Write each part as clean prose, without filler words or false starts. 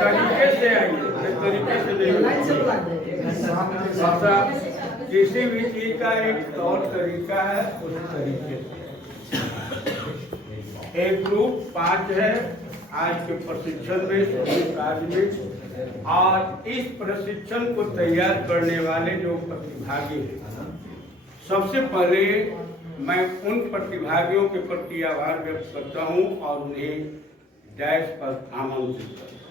तरीके से आइए, तरीके से किसी भी चीज का एक तौर तरीका है, उस तरीके से। एक ग्रुप 5 है आज के प्रशिक्षण में, कार्य में, और इस प्रशिक्षण को तैयार करने वाले जो प्रतिभागी हैं, सबसे पहले मैं उन प्रतिभागियों के प्रति आभार व्यक्त करता हूं और उन्हें डैश पर आमंत्रित करता हूं।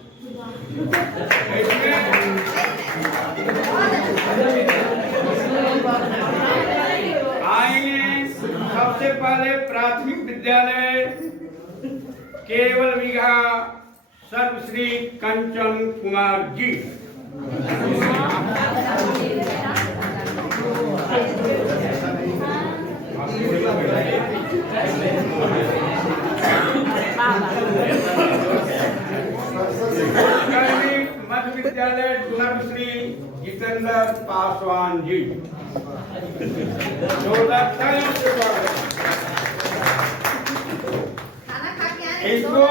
आइए, सबसे पहले प्राथमिक विद्यालय केवल विघा सर्वश्री कंचन कुमार जी। मध्य विद्यालय सर्वश्री जितेंद्र पासवान जी। इसको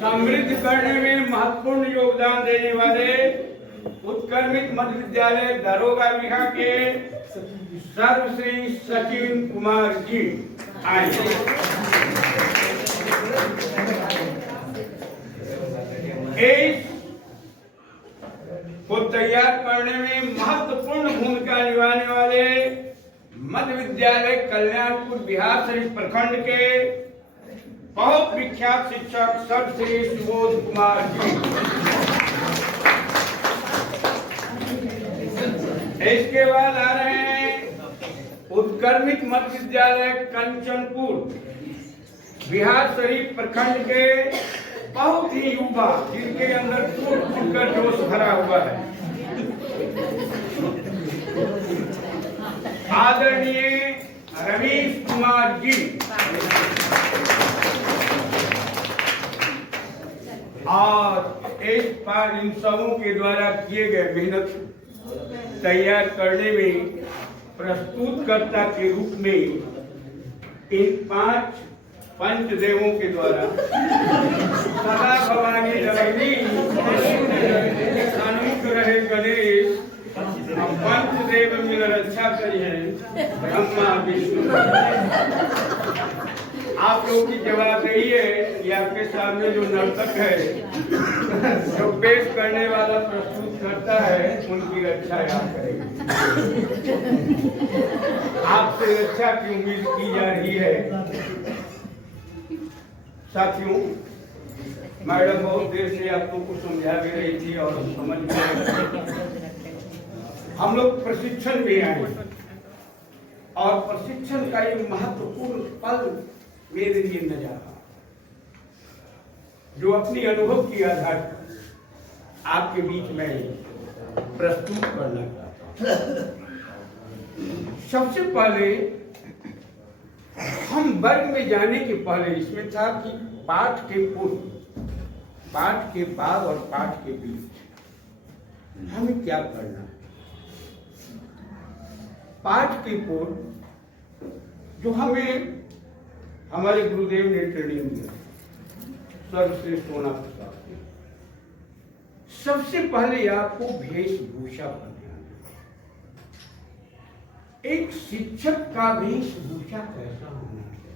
समृद्ध करने में महत्वपूर्ण योगदान देने वाले उत्क्रमित मध्य विद्यालय दरोगा विघा के सर्वश्री सचिन कुमार जी आए। इस को तैयार करने में महत्वपूर्ण भूमिका निभाने वाले मध्य विद्यालय कल्याणपुर बिहार शरीफ प्रखंड के बहुत विख्यात शिक्षक सर्वश्री सुबोध कुमार जी। इसके बाद आ रहे हैं उत्क्रमित मध्य विद्यालय कंचनपुर बिहार शरीफ प्रखंड के बहुत ही युवा, जिनके अंदर पूर्ण जोश भरा हुआ है, आदरणीय रमेश कुमार जी। और इस बार इन सबों के द्वारा किए गए मेहनत तैयार करने में प्रस्तुतकर्ता के रूप में इन 5 पंचदेवों के द्वारा सदा भवानी रवि अनुग्रह रहे गणेश पंचदेव मिल रक्षा करिए ब्रह्मा विष्णु। आप लोग की जवाबदेही है कि आपके सामने जो नर्तक है, जो पेश करने वाला प्रस्तुत करता है, उनकी रक्षा आप करेंगे। आपसे रक्षा की उम्मीद की जा रही है। साथियों, मैडम बहुत देर से आपको कुछ समझा भी रही थी और समझ में हम लोग प्रशिक्षण में आए और प्रशिक्षण का एक महत्वपूर्ण पल मेरे लिए नजारा जो अपनी अनुभव की आधार पर आपके बीच में प्रस्तुत करना चाहता हूं। सबसे पहले हम वर्ग में जाने के पहले इसमें था कि पाठ के पूर्व, पाठ के बाद और पाठ के बीच हमें क्या करना है। पाठ के पूर्व जो हमें हमारे गुरुदेव ने ट्रेनिंग दिया, सर्वश्रेष्ठ सोना प्रसाद, सबसे पहले आपको वेशभूषा पर ध्यान देना। एक शिक्षक का वेशभूषा कैसा होना चाहिए,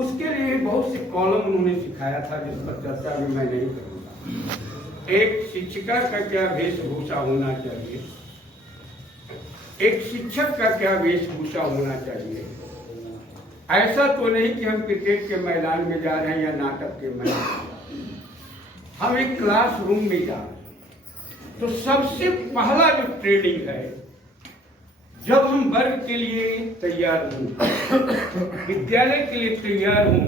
उसके लिए बहुत से कॉलम उन्होंने सिखाया था, जिस पर चर्चा भी मैं नहीं करूंगा। एक शिक्षिका का क्या वेशभूषा होना चाहिए, एक शिक्षक का क्या वेशभूषा होना चाहिए। ऐसा तो नहीं कि हम क्रिकेट के मैदान में जा रहे हैं या नाटक के मैदान, हम एक क्लासरूम में जा रहे हैं। तो सबसे पहला जो ट्रेनिंग है, जब हम वर्ग के लिए तैयार हों, विद्यालय के लिए तैयार हों,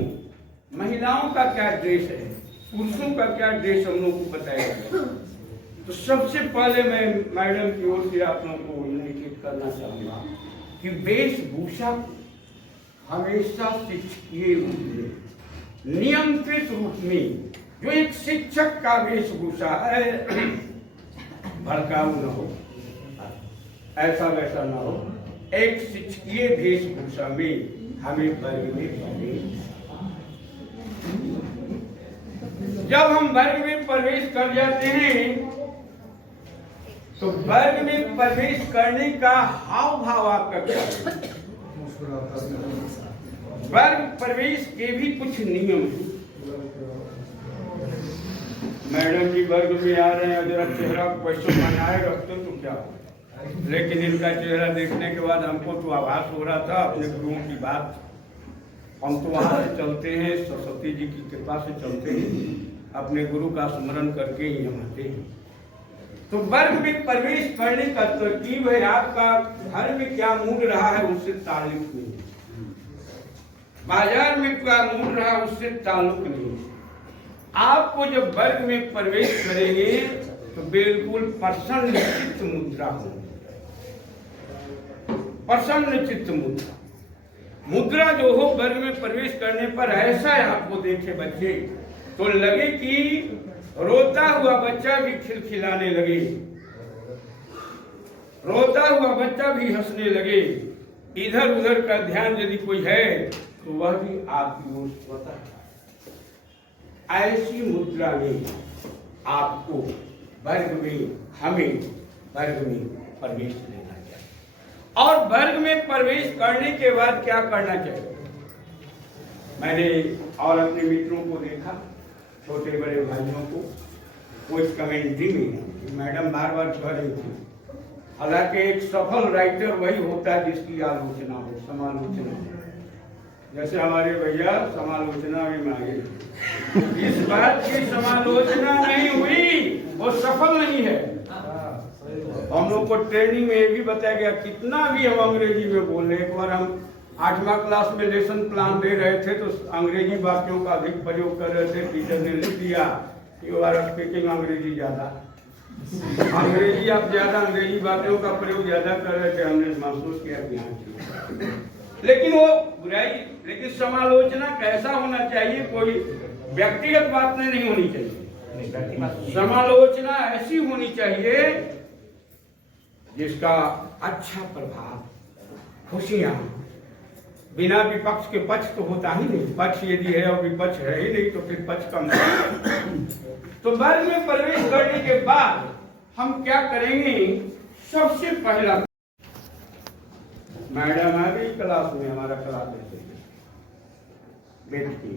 महिलाओं का क्या ड्रेस है, पुरुषों का क्या ड्रेस हम लोग को बताया जाए। तो सबसे पहले मैं मैडम की ओर से आप लोगों को इंडिकेट करना चाहूंगा कि वेशभूषा हमेशा शिक्षकीय रूप में, नियंत्रित रूप में, जो एक शिक्षक का वेशभूषा है, भड़काऊ न हो, ऐसा वैसा न हो, एक शिक्षकीय वेशभूषा में हमें वर्ग में प्रवेश। जब हम वर्ग में प्रवेश कर जाते हैं तो वर्ग में प्रवेश करने का हाव भाव आपका क्या है? वर्ग प्रवेश के भी कुछ नियम हैं। मैडम जी वर्ग में आ रहे हैं, जरा चेहरा क्वेश्चन बनाए रखते तो क्या हो, लेकिन इनका चेहरा देखने के बाद हमको तो आभास हो रहा था अपने गुरुओं की बात। हम तो वहाँ से चलते हैं, सरस्वती जी की कृपा से चलते हैं, अपने गुरु का स्मरण करके ही हम आते हैं। तो वर्ग में प्रवेश करने का तरकीब है, आपका घर में क्या मूड रहा है उससे ताल्लुक नहीं, बाजार में क्या मूड रहा उससे ताल्लुक नहीं। आपको जब वर्ग में प्रवेश करेंगे तो बिल्कुल प्रसन्न चित्त मुद्रा हो, प्रसन्न चित्त मुद्रा। मुद्रा जो हो वर्ग में प्रवेश करने पर ऐसा आपको देखे बच्चे तो लगे कि रोता हुआ बच्चा भी खिलखिलाने लगे, रोता हुआ बच्चा भी हंसने लगे, इधर उधर का ध्यान यदि कोई है तो वह भी आपकी ओर स्वतः है। ऐसी मुद्रा में आपको वर्ग में, हमें वर्ग में प्रवेश लेना चाहिए। और वर्ग में प्रवेश करने के बाद क्या करना चाहिए? मैंने और अपने मित्रों को देखा, छोटे बड़े भाइयों को, वो इस कमेंट्री में मैडम बार बार कह रही थी, हालांकि एक सफल राइटर वही होता है जिसकी आलोचना हो, समालोचना हो। जैसे हमारे भैया समालोचना में मांगे, इस बात की समालोचना नहीं हुई वो सफल नहीं है। हम लोग को ट्रेनिंग में ये भी बताया गया, कितना भी हम अंग्रेजी में बोल रहे। एक बार हम 8वां क्लास में लेसन प्लान दे रहे थे तो अंग्रेजी वाक्यों का अधिक प्रयोग कर रहे थे, टीचर ने लिख दिया यू आर स्पीकिंग अंग्रेजी ज्यादा, अंग्रेजी आप ज्यादा, अंग्रेजी वाक्यों का प्रयोग ज्यादा कर रहे थे। हमने महसूस किया ध्यान, लेकिन वो बुराई, लेकिन समालोचना कैसा होना चाहिए, कोई व्यक्तिगत बात नहीं होनी चाहिए। समालोचना ऐसी होनी चाहिए जिसका अच्छा प्रभाव, खुशियां, बिना विपक्ष के पक्ष तो होता ही नहीं, पक्ष यदि है और विपक्ष है ही नहीं तो फिर पक्ष कम। तो वर्ग में प्रवेश करने के बाद हम क्या करेंगे? सबसे पहला, मैडम आ गई क्लास में, हमारा क्लास ऐसे बैठती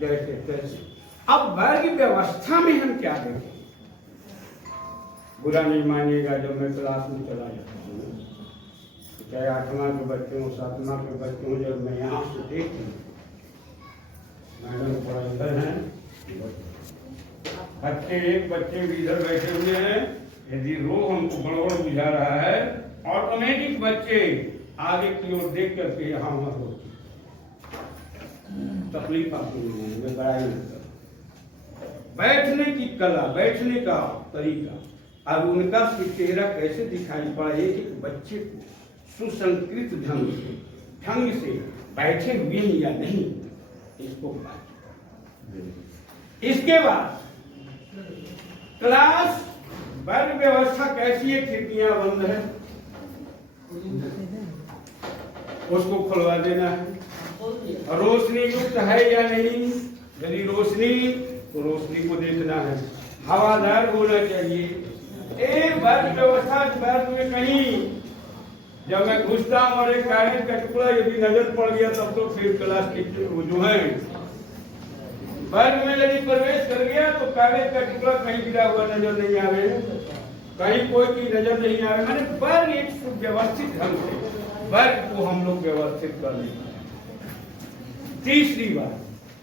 जैसे तैसे। अब वर्ग व्यवस्था में हम क्या देखें? बुरा नहीं मानिएगा, जब मैं क्लास में चला जाता हूँ, चाहे 8वां के बच्चे हो, 7वां के बच्चे हो, जब मैं यहाँ से देखती हूँ मैडम थोड़ा इधर है, बच्चे एक बच्चे भी इधर बैठे हुए हैं, यदि रो हमको गड़बड़ बुझा रहा है ऑटोमेटिक बच्चे आगे की ओर देख करके यहाँ वहाँ होती, तकलीफ आपको नहीं, मैं बड़ा ही बैठने की कला, बैठने का तरीका, अब उनका चेहरा कैसे दिखाई पड़े कि बच्चे को सुसंस्कृत ढंग से बैठे हुए हैं या नहीं, इसको बात। इसके बाद क्लास वर्ग व्यवस्था कैसी है? खिड़कियां बंद है, उसको खुलवा देना है। रोशनी युक्त है या नहीं, यदि रोशनी तो रोशनी को देखना है, हवादार होना चाहिए। एक वर्ग व्यवस्था वर्ग में कहीं जब मैं घुसता हूँ और एक कागज का टुकड़ा यदि नजर पड़ गया तब तो फिर क्लास की जो है वर्ग में यदि प्रवेश कर गया तो कागज का टुकड़ा कहीं गिरा हुआ नजर नहीं आवे, कहीं कोई की नजर नहीं आवे। मैंने वर्ग एक सुव्यवस्थित ढंग से वर्ग को हम लोग व्यवस्थित कर लेंगे। तीसरी बात,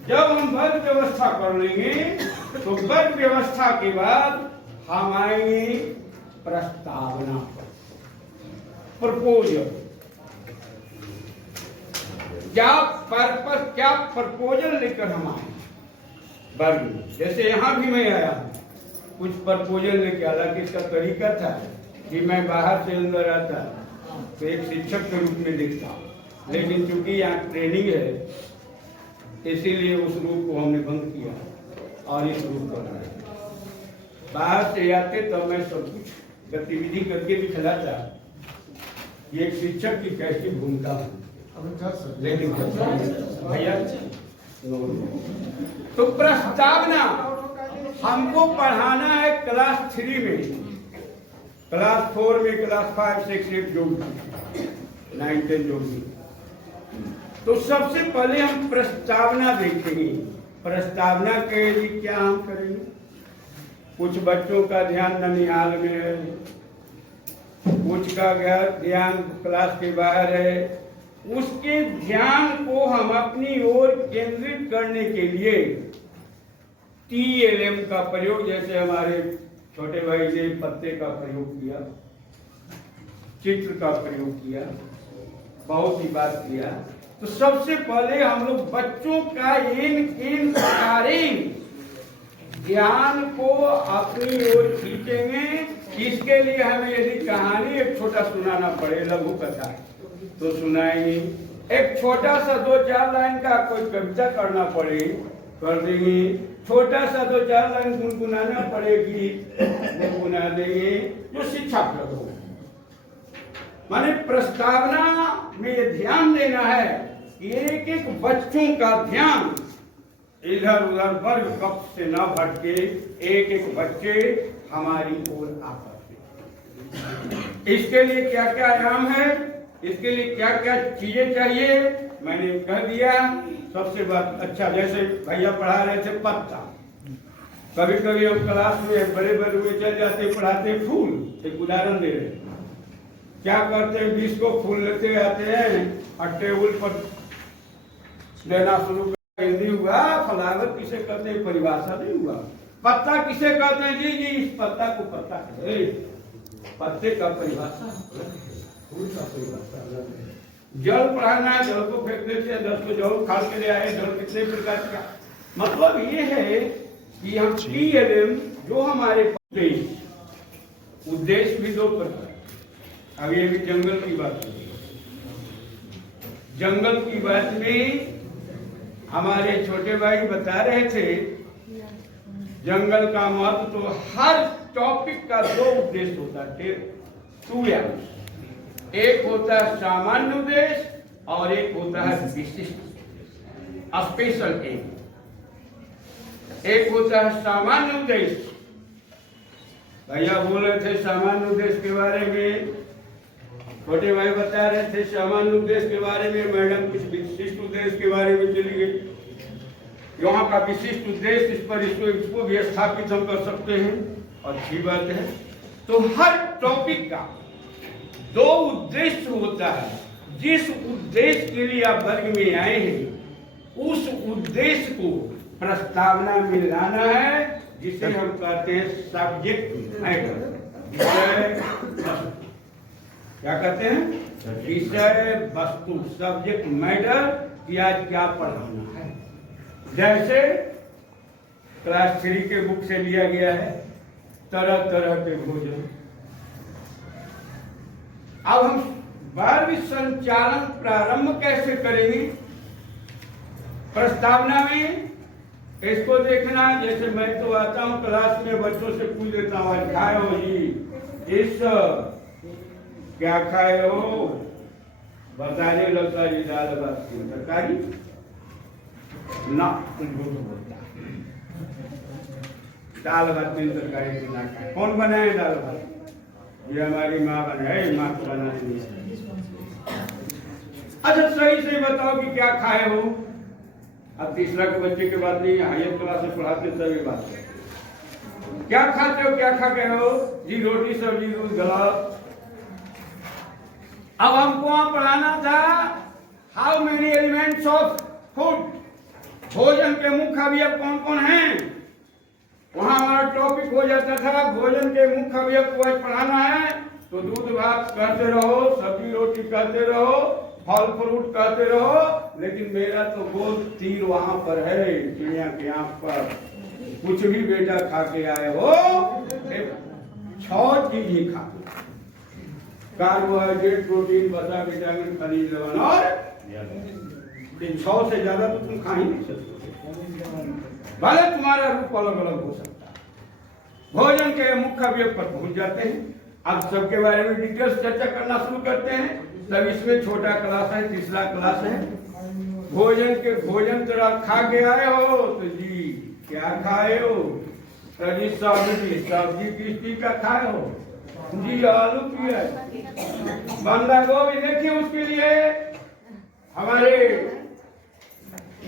जब हम वर्ग व्यवस्था कर लेंगे तो वर्ग व्यवस्था के बाद हम आएंगे प्रस्तावना पर, प्रपोजल। क्या पर्पस, क्या प्रपोजल लेकर हम आए वर्ग में? जैसे यहाँ भी मैं आया कुछ प्रपोजल लेके, हालांकि इसका तरीका था कि मैं बाहर से अंदर आता तो एक शिक्षक के रूप में दिखता, लेकिन चूंकि यहाँ ट्रेनिंग है इसीलिए उस रूप को हमने बंद किया और इस रूप को बनाया। बाहर से आते तो मैं सब कुछ गतिविधि करके दिखलाता कि एक शिक्षक की कैसी भूमिका हो, लेकिन भैया तो प्रस्तावना हमको पढ़ाना है क्लास 3 में, क्लास 4 में, क्लास 5, 6, 8 जो भी 9, 10 जो भी। तो सबसे पहले हम प्रस्तावना देखेंगे। प्रस्तावना के लिए क्या हम करेंगे? कुछ बच्चों का ध्यान ननिहाल में है, कुछ का ध्यान क्लास के बाहर है। उसके ध्यान को हम अपनी ओर केंद्रित करने के लिए TLM का प्रयोग, जैसे हमारे छोटे भाई ने पत्ते का प्रयोग किया, चित्र का प्रयोग किया, बहुत ही बात किया। तो सबसे पहले हम लोग बच्चों का इन प्रकारेण ज्ञान को अपनी ओर खींचेंगे। इसके लिए हमें यदि कहानी एक छोटा सुनाना पड़े, लघु कथा, तो सुनाएंगे। एक छोटा सा 2-4 लाइन का कोई कविता करना पड़े, कर देंगे। छोटा सा 2-4 लाइन गुनगुनाना पड़ेगी, गुनगुना देंगे, जो शिक्षाप्रद हो। माने प्रस्तावना में ध्यान देना है कि एक एक बच्चों का ध्यान इधर उधर वर्ग कक्ष से न भटके, एक एक बच्चे हमारी ओर आकर। इसके लिए क्या क्या आयाम है, इसके लिए क्या क्या चीजें चाहिए, मैंने कह दिया। सबसे बात अच्छा, जैसे भैया पढ़ा रहे थे पत्ता, कभी कभी हम क्लास में बड़े बड़े हुए चल जाते, पढ़ाते फूल। एक उदाहरण दे रहे, क्या करते हैं, 20 को फूल लेते आते हैं और टेबल पर देना शुरू कर। हिंदी हुआ, फ्लावर किसे कहते हैं, परिभाषा नहीं हुआ। पत्ता किसे कहते हैं, जी जी इस पत्ता को पत्ता कहते हैं। पत्ते का परिभाषा, फूल का परिभाषा अलग है। जल पढ़ाना है, जल को फेंक देते हैं, 10 को जल खाल के ले आए। जल कितने प्रकार का, मतलब ये है कि हम TLM जो हमारे उद्देश्य भी 2 प्रकार। अब ये भी जंगल की बात है। जंगल की बात में हमारे छोटे भाई बता रहे थे, जंगल का महत्व। तो हर टॉपिक का 2 उद्देश्य होता है, 2 एम्स। एक होता है सामान्य उद्देश्य और एक होता है विशिष्ट, स्पेशल एम। एक होता है सामान्य उद्देश्य। भैया बोल रहे थे सामान्य उद्देश्य के बारे में, छोटे भाई बता रहे थे सामान्य उद्देश्य के बारे में, मैडम कुछ विशिष्ट उद्देश्य के बारे में चली गई। यहाँ का विशिष्ट उद्देश्य, इस पर इसको भी स्थापित हम कर सकते हैं, अच्छी बात है। तो हर टॉपिक का 2 उद्देश्य होता है। जिस उद्देश्य के लिए आप वर्ग में आए हैं, उस उद्देश्य को प्रस्तावना में लाना है, जिसे हम कहते हैं सब्जेक्ट मैटर। क्या कहते हैं, विषय वस्तु, सब्जेक्ट मैटर, कि आज क्या पढ़ाना है। जैसे क्लास 3 के बुक से लिया गया है तरह तरह के भोजन। अब हम वर्ग संचालन प्रारंभ कैसे करेंगे? प्रस्तावना में इसको देखना। जैसे मैं तो आता हूँ क्लास में, बच्चों से पूछ लेता हूँ, आज खाए हो जी, इस क्या खाए हो, बताने लगता जी दाल भात की तरकारी ना, दाल भात में तरकारी की ना खाए। कौन बनाए दाल भात? ये हमारी माँ बनाए, माँ को बनाने नहीं। अच्छा सही से बताओ कि क्या खाए हो। अब तीसरा के बच्चे के बाद नहीं, हायर क्लास से पढ़ाते तभी बात है। क्या खाते हो, क्या खा गए हो जी? रोटी सब्जी दूध गलास। अब हमको वहां पढ़ाना था how many elements of food, भोजन के मुख्य अवयव कौन कौन हैं। वहां हमारा टॉपिक हो जाता था भोजन के मुख्य अवयव को आज पढ़ाना है, तो दूध भात कहते रहो, सब्जी रोटी कहते रहो, फल फ्रूट कहते रहो। लेकिन मेरा तो गोल तीर वहां पर है, चिड़िया की आंख पर। कुछ भी बेटा खा के आए हो, 6 चीज ही खा, कार्बोहाइड्रेट, प्रोटीन, वसा, विटामिन, खनिज, लवण और 6 से ज्यादा तो तुम खा ही नहीं सकते। भले तुम्हारा रूप अलग अलग हो सकता है। भोजन के मुख्य अवयव पर पहुंच जाते हैं। अब सबके बारे में डिटेल्स चर्चा करना शुरू करते हैं। तब इसमें छोटा क्लास है, तीसरा क्लास है, भोजन थोड़ा खा के आए हो? तो जी क्या खाए हो? तो जी सब्जी किस चीज का खाए हो? जी आलू की है। बंदा गोभी देखिए, उसके लिए हमारे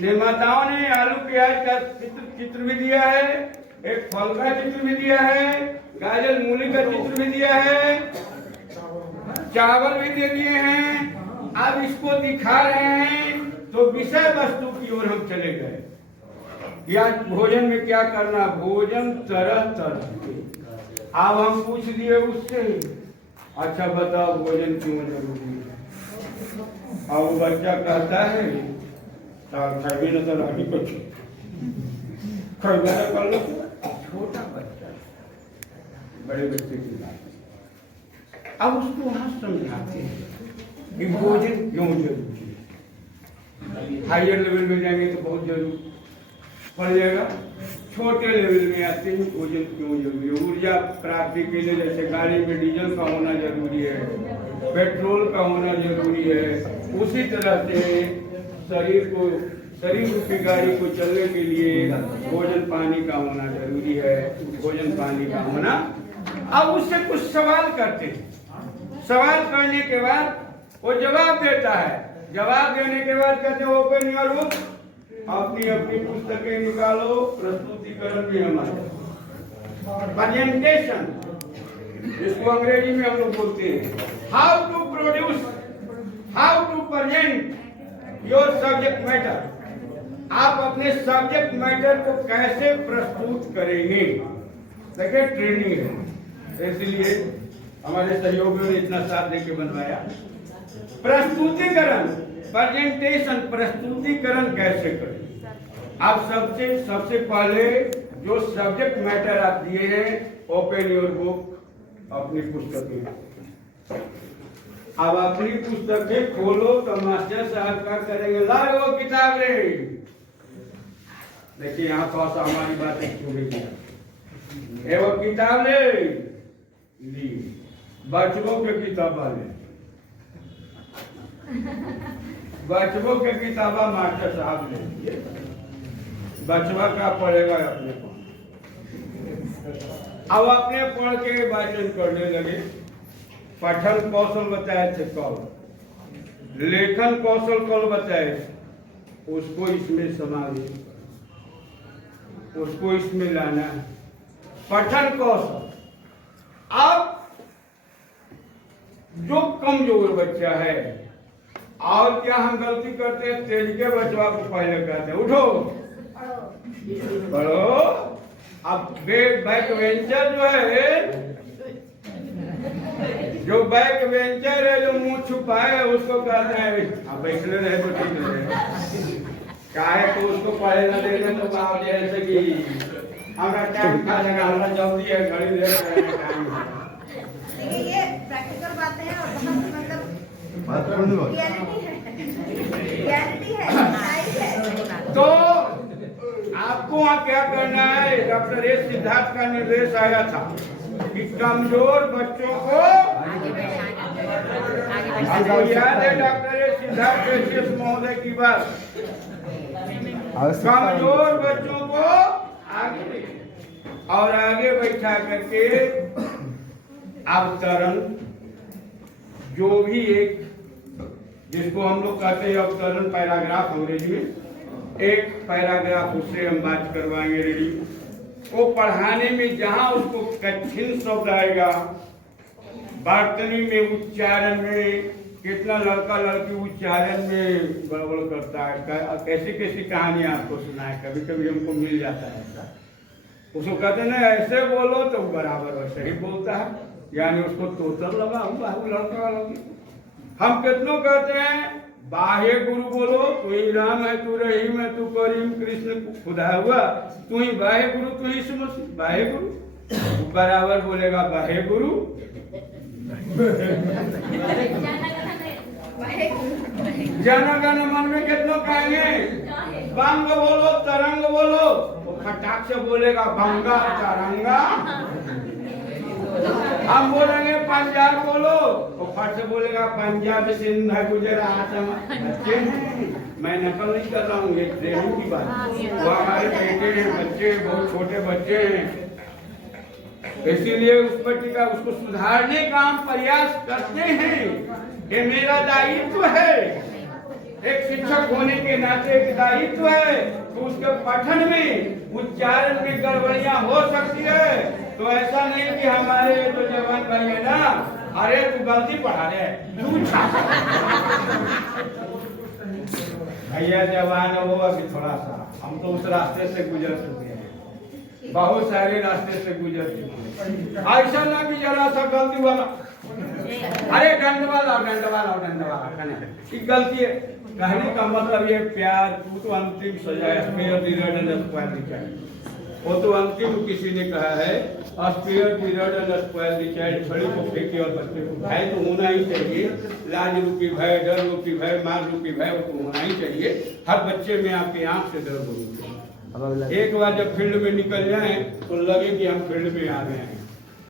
निर्माताओं ने आलू प्याज का चित्र भी दिया है, एक फल का चित्र भी दिया है, गाजर मूली का चित्र भी दिया है, चावल भी दे दिए हैं। अब इसको दिखा रहे हैं तो विषय वस्तु की ओर हम चले गए। या भोजन में क्या करना? भोजन तरह तरह के। अब हम पूछ दिए उससे, अच्छा बताओ भोजन क्यों जरूरी है? और वो बच्चा कहता है खाई न तो राही कुछ कर लो। छोटा बच्चा, बड़े बच्चे की बात। अब उसको वहां समझाते हैं कि भोजन क्यों जरूरी है। हायर लेवल में जाएंगे तो बहुत जरूरी पड़ जाएगा, छोटे लेवल में आते हैं भोजन क्यों जरूरी है। ऊर्जा प्राप्ति के लिए जैसे गाड़ी में डीजल का होना जरूरी है, पेट्रोल का होना जरूरी है, उसी तरह से शरीर रूपी गाड़ी को चलने के लिए भोजन पानी का होना जरूरी है। भोजन पानी का होना। अब उससे कुछ सवाल करते हैं। सवाल करने के बाद वो जवाब देता है। जवाब देने के बाद कहते हैं ओपन योर बुक, अपनी अपनी पुस्तकें निकालो। प्रस्तुतिकरण भी हमारा प्रेजेंटेशन, जिसको अंग्रेजी में हम लोग बोलते हैं, how to produce, how to present your subject matter. आप अपने सब्जेक्ट मैटर को कैसे प्रस्तुत करेंगे? देखिए ट्रेनिंग है, इसलिए हमारे सहयोगियों ने इतना साथ देके बनवाया। प्रस्तुतिकरण, प्रेजेंटेशन, प्रस्तुतिकरण कैसे करें? आप सबसे पहले जो सब्जेक्ट मैटर आप दिए हैं, ओपन योर बुक, अपनी पुस्तकें। अब अपनी पुस्तकें खोलो तो मास्टर साहब क्या करेंगे? लाओ वो किताब ले। देखिए यहाँ थोड़ा सा हमारी बात छूटेगी। वो किताब ले ली, बच्चों के किताबा ले, बच्चों के किताबा मास्टर साहब ले। बचवा का पढ़ेगा अपने को। अब अपने पढ़ के वाचन करने लगे। पठन कौशल बताए थे कल, लेखन कौशल कल बताए, उसको इसमें समावेश, उसको इसमें लाना है। पठन कौशल। अब जो कमजोर बच्चा है, और क्या हम गलती करते हैं? तेज के बच्चा को पहले कहते हैं उठो पढ़ो। अब बैक वेंचर जो बैक वेंचर है, जो मुंह छुपाए, उसको कहते हैं अब बैठले रहे तो ठीक रहे। काहे तो उसको पढ़े न देने तो बाप जैसे कि हमारा टाइम खा जाएगा, हमारा जल्दी है, घड़ी ले रहे टाइम है। ये प्रैक्टिकल बातें हैं और मतलब रियलिटी है। तो आपको वहाँ क्या करना है? डॉक्टर एस सिद्धार्थ का निर्देश आया था कि कमजोर बच्चों को, आपको याद है डॉक्टर एस सिद्धार्थ महोदय की बात, कमजोर बच्चों को आगे और आगे बैठा करके अवतरण, जो भी एक, जिसको हम लोग कहते हैं अवतरण, पैराग्राफ अंग्रेजी में, एक पैराग्राफ उससे हम बात करवाएंगे रेडी। वो पढ़ाने में जहां उसको कठिन शब्द आएगा, वार्तनी में, उच्चारण में, कितना लड़का लड़की उच्चारण में गड़बड़ करता है, कैसी कैसी कहानियां आपको सुनाए, कभी कभी हमको मिल जाता है ऐसा। उसको कहते हैं ना ऐसे बोलो तो बराबर वैसे ही बोलता है, यानी उसको तोतर लगा हुआ है लड़का लड़की। हम कितनों कहते हैं बाहे गुरु बोलो, तू ही राम है, तू रहीम है, तू करीम, कृष्ण खुदा हुआ, तू ही बाहे गुरु, तू ही सुमसी, बाहे गुरु बराबर बोलेगा बाहे गुरु। जनगण मन में कितनों कहेंगे बंग बोलो, तरंग बोलो, वो खटाक से बोलेगा बंगा तरंगा। हम बोलेंगे पंजाब बोलो, वो फट से बोलेगा पंजाब, सिंध, गुजरात। मैं नकल नहीं कर रहा हूँ, ये ट्रेनिंग की बात है। वो हमारे बेटे बच्चे बहुत छोटे बच्चे हैं, इसीलिए उस बच्चे का उसको सुधारने का हम प्रयास करते हैं। ये मेरा दायित्व है, एक शिक्षक होने के नाते एक दायित्व है। तो उसके पठन में उच्चारण में गड़बड़ियां हो सकती है, तो ऐसा नहीं कि हमारे जो जवान भाई है ना, अरे तू गलती पढ़ा रहे भैया जवान हो अभी थोड़ा सा, हम तो उस रास्ते से गुजर चुके हैं, बहुत सारे रास्ते से गुजर चुके हैं। ऐसा ना कि जरा सा गलती वाला, अरे दंड वाला की गलती है। कहने का मतलब ये प्यार तू तो अंतिम सजा है, spare period and spoil the child. वो तो अंतिम किसी ने कहा है spare period and spoil the child. छड़ी को फेंके और बच्चे को भय तो होना ही चाहिए, लाज रूपी भय, डर रूपी भय, मार रूपी भय वो तो होना ही चाहिए। हर बच्चे में आपकी आंख से डर होनी चाहिए। एक बार जब फील्ड में निकल जाए तो लगे कि हम फील्ड में आ गए हैं।